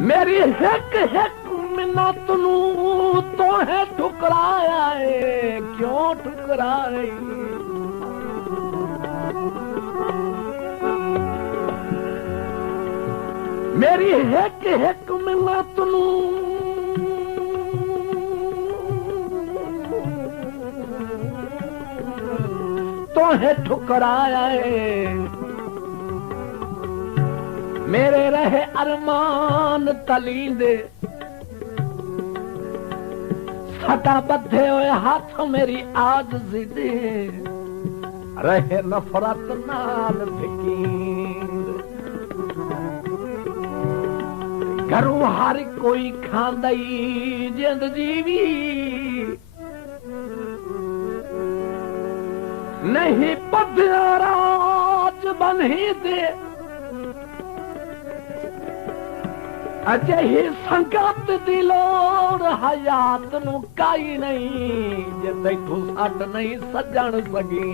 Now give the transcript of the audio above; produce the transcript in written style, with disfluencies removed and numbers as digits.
मेरी हिक हिक मिन्नत नू तो है ठुकराया है, क्यों ठुकराई? मेरी हिक हिक मिन्नत नू तो है ठुकराया है। मेरे रहे अरमान तलींदे, सटा बद्धे हुए हाथ मेरी आज जिदे, रहे नफरत नाल फिकीर। घरों हर कोई खांदई जिंद जीवी, नहीं पद्या राज बन्ही दे। अजही संगत दी लोड़ हयात नू काई नहीं, जे तैथों सट नहीं सजण सगी।